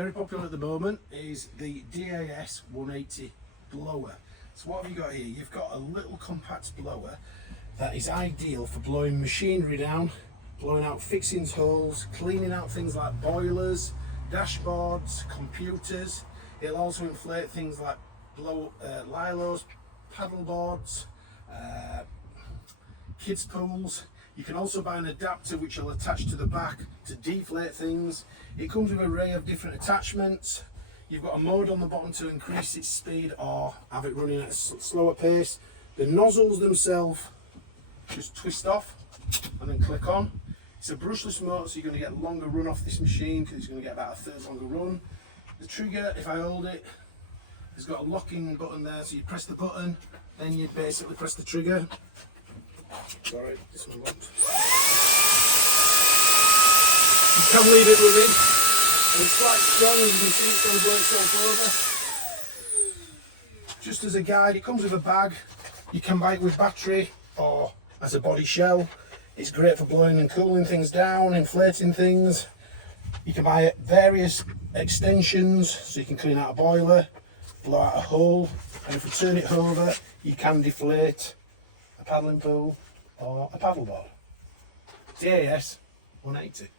Very popular at the moment is the DAS180 blower. So what have you got here? You've got a little compact blower that is ideal for blowing machinery down, blowing out fixings holes, cleaning out things like boilers, dashboards, computers. It'll also inflate things like lilos, paddle boards, kids pools. You can also buy an adapter which will attach to the back to deflate things. It comes with an array of different attachments. You've got a mode on the bottom to increase its speed or have it running at a slower pace. The nozzles themselves just twist off and then click on. It's a brushless motor, so you're going to get a longer run off this machine because it's going to get about a third longer run. The trigger, if I hold it, has got a locking button there, so you press the button, then you basically press the trigger. Sorry, this one locked. You can leave it running, and it's quite strong, as you can see it's going to blow itself over. Just as a guide, it comes with a bag. You can buy it with battery or as a body shell. It's great for blowing and cooling things down, inflating things. You can buy various extensions, so you can clean out a boiler, blow out a hole, and if you turn it over, you can deflate a paddling pool or a paddleboard. DAS 180.